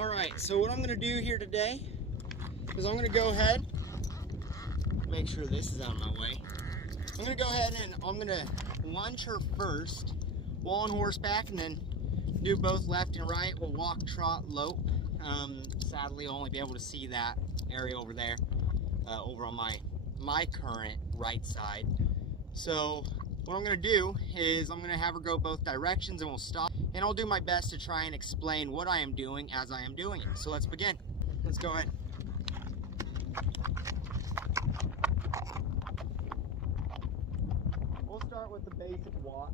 Alright, so what I'm going to do here today is I'm going to go ahead, make sure this is out of my way. I'm going to go ahead and I'm going to lunge her first while on horseback, and then do both left and right. We'll walk, trot, lope. Sadly, I'll only be able to see that area over there, over on my current right side. So what I'm going to do is I'm going to have her go both directions, and we'll stop. And I'll do my best to try and explain what I am doing as I am doing it. So let's begin. Let's go ahead. We'll start with the basic walk.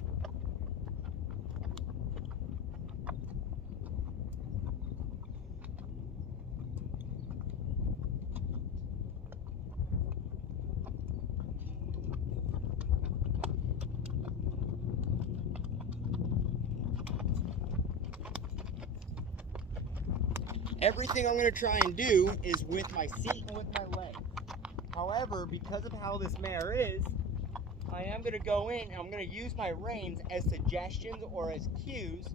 Everything I'm going to try and do is with my seat and with my legs. However, because of how this mare is, I am going to go in and I'm going to use my reins as suggestions or as cues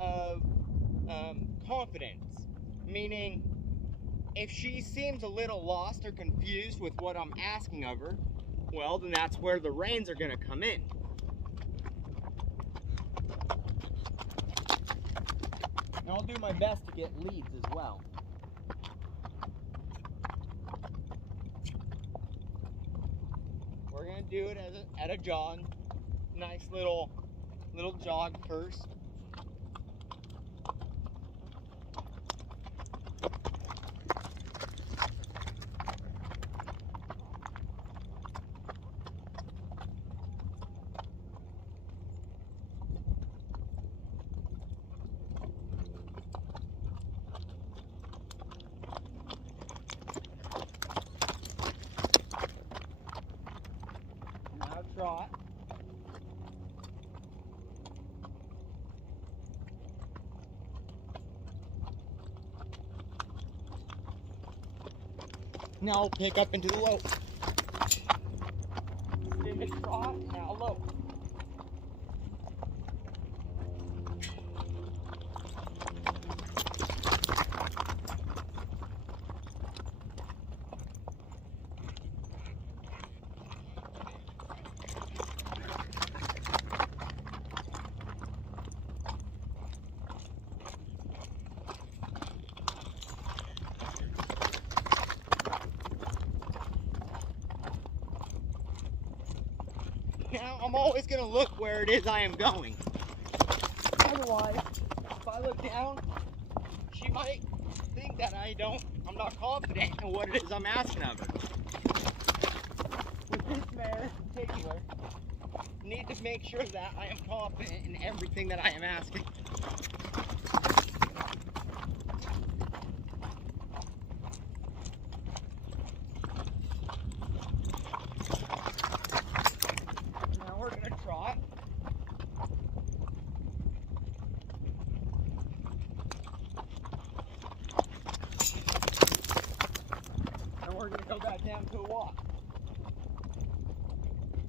of confidence. Meaning, if she seems a little lost or confused with what I'm asking of her, well, then that's where the reins are going to come in. And I'll do my best to get leads as well. We're going to do it at a jog. Nice little jog first. Trot. Now I'll pick up into the lope. Stim and trot, now lope. Now, I'm always going to look where it is I am going. Otherwise, if I look down, she might think that I'm not confident in what it is I'm asking of her. With this mare in particular, I need to make sure that I am confident in everything that I am asking. Trot. And we're going to go back down to a walk.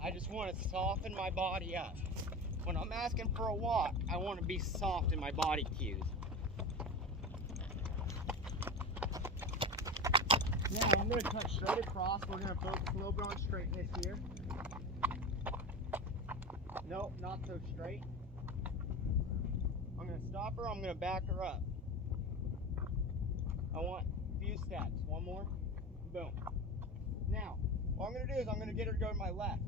I just want to soften my body up. When I'm asking for a walk, I want to be soft in my body cues. Now I'm going to cut straight across. We're going to focus a little bit on straightness here. Nope, not so straight. I'm going to stop her, I'm going to back her up. I want a few steps. One more. Boom. Now, what I'm going to do is I'm going to get her to go to my left.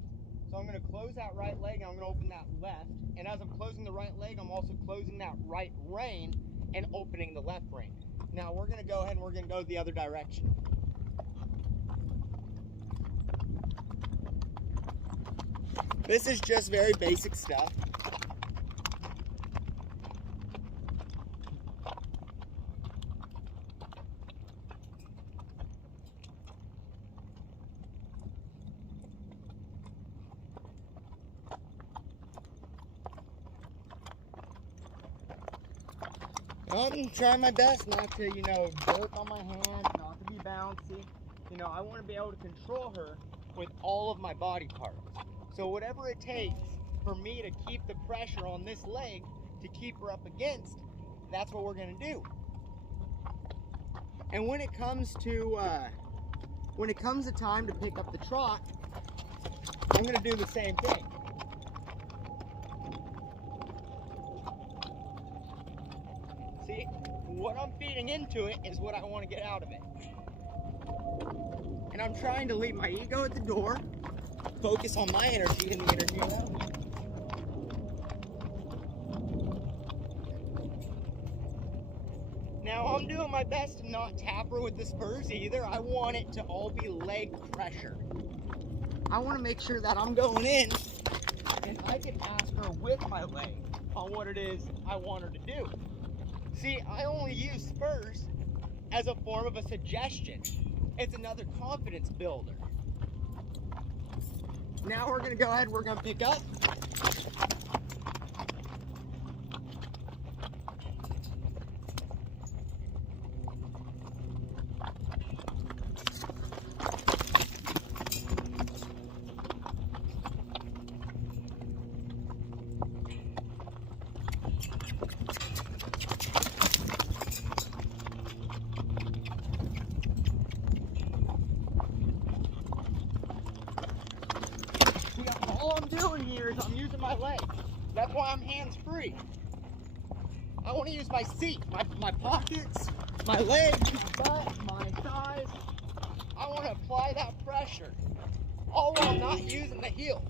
So I'm going to close that right leg and I'm going to open that left. And as I'm closing the right leg, I'm also closing that right rein and opening the left rein. Now we're going to go ahead and we're going to go the other direction. This is just very basic stuff. I'm trying my best not to, jerk on my hands, not to be bouncy. I want to be able to control her with all of my body parts. So whatever it takes for me to keep the pressure on this leg to keep her up against, that's what we're going to do. And when it comes to time to pick up the trot, I'm gonna do the same thing. See, what I'm feeding into it is what I want to get out of it. And I'm trying to leave my ego at the door, focus on my energy and the energy around me. Now I'm doing my best to not tap her with the spurs either. I want it to all be leg pressure. I want to make sure that I'm going in and I can ask her with my leg on what it is I want her to do. See, I only use spurs as a form of a suggestion. It's another confidence builder. Now we're gonna go ahead, we're gonna pick up. All I'm doing here is I'm using my legs. That's why I'm hands-free. I want to use my seat, my pockets, my legs, my butt, my thighs. I want to apply that pressure, all while not using the heel.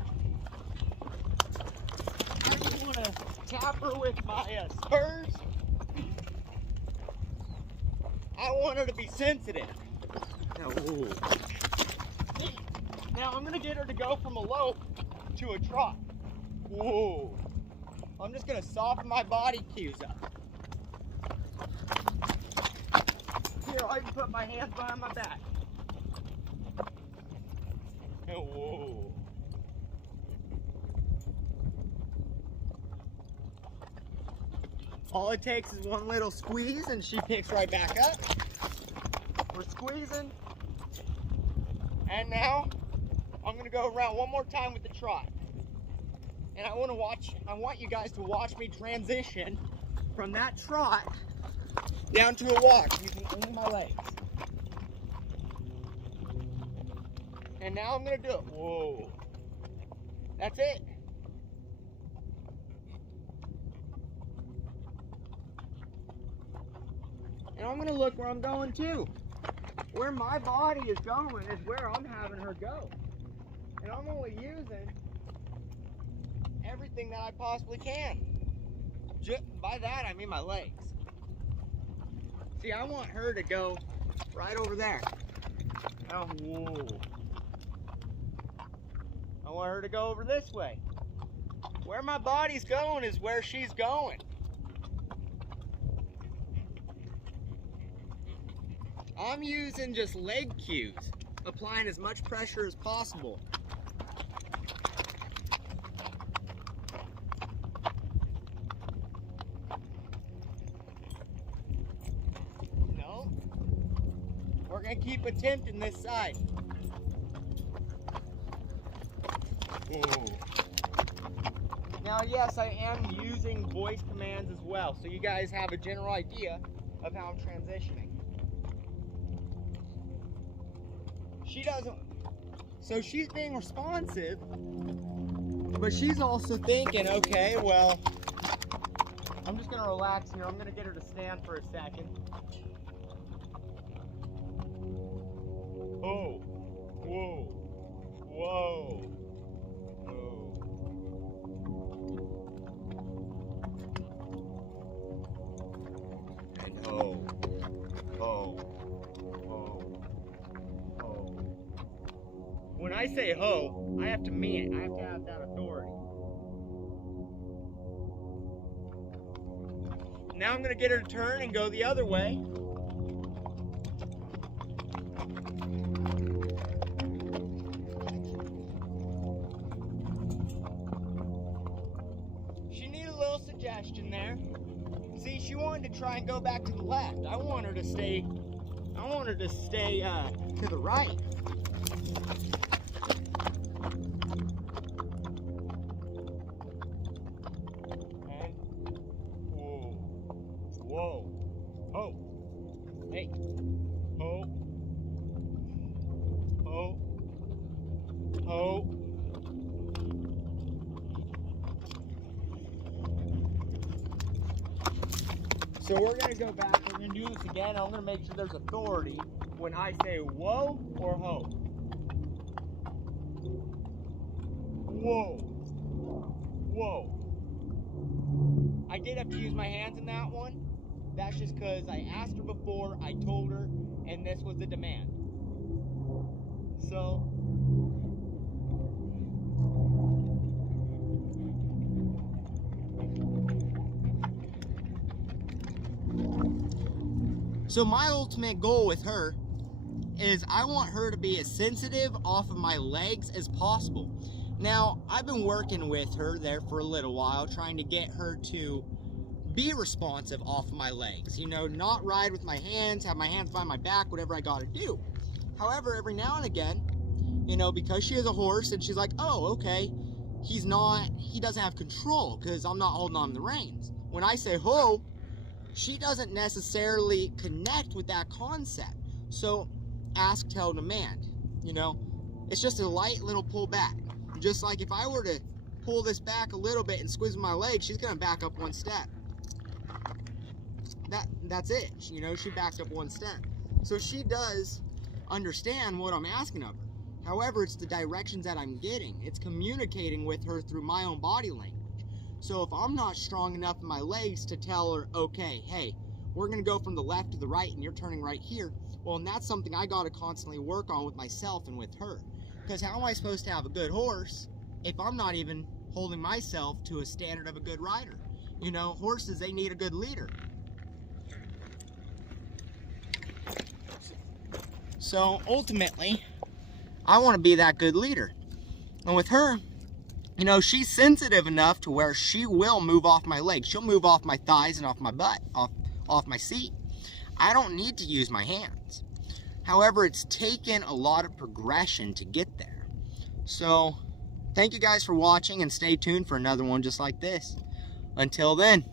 I just want to tap her with my spurs. I want her to be sensitive. Now I'm going to get her to go from a lope to a trot. Whoa. I'm just gonna soften my body cues up. Here, I can put my hands behind my back. And whoa. All it takes is one little squeeze and she picks right back up. We're squeezing. And now I'm gonna go around one more time with the trot. And I want you guys to watch me transition from that trot down to a walk using only my legs. And now I'm gonna do it. Whoa. That's it. And I'm gonna look where I'm going too. Where my body is going is where I'm having her go. And I'm only using everything that I possibly can. By that, I mean my legs. See, I want her to go right over there. Oh, whoa. I want her to go over this way. Where my body's going is where she's going. I'm using just leg cues, applying as much pressure as possible. No, we're gonna keep attempting this side. Whoa. Now, yes, I am using voice commands as well, so you guys have a general idea of how I'm transitioning. She doesn't, so she's being responsive, but she's also thinking, okay, well, I'm just gonna relax here. I'm gonna get her to stand for a second. Oh, whoa, whoa, whoa. And oh, oh. When I say ho, I have to mean it. I have to have that authority. Now I'm going to get her to turn and go the other way. She needed a little suggestion there. See, she wanted to try and go back to the left. I want her to stay to the right. Whoa. Oh. Hey. So we're gonna go back, we're gonna do this again. I'm gonna make sure there's authority when I say whoa or ho. Whoa. Whoa. I did have to use my hands in that one. That's just because I asked her before, I told her, and this was the demand. So my ultimate goal with her is I want her to be as sensitive off of my legs as possible. Now, I've been working with her there for a little while, trying to get her to be responsive off of my legs. You know, not ride with my hands, have my hands behind my back, whatever I gotta do. However, every now and again, you know, because she is a horse and she's like, oh, okay, he doesn't have control because I'm not holding on to the reins. When I say ho, she doesn't necessarily connect with that concept. So ask, tell, demand. You know, it's just a light little pull back. Just like if I were to pull this back a little bit and squeeze my leg, she's gonna back up one step. That's it. You know, she backed up one step. So she does understand what I'm asking of her. However, it's the directions that I'm getting. It's communicating with her through my own body language. So if I'm not strong enough in my legs to tell her, okay, hey, we're gonna go from the left to the right and you're turning right here, well, and that's something I gotta constantly work on with myself and with her. Because how am I supposed to have a good horse if I'm not even holding myself to a standard of a good rider? You know, horses, they need a good leader. So ultimately, I want to be that good leader. And with her, you know, she's sensitive enough to where she will move off my legs. She'll move off my thighs and off my butt, off my seat. I don't need to use my hands. However, it's taken a lot of progression to get there. So, thank you guys for watching and stay tuned for another one just like this. Until then.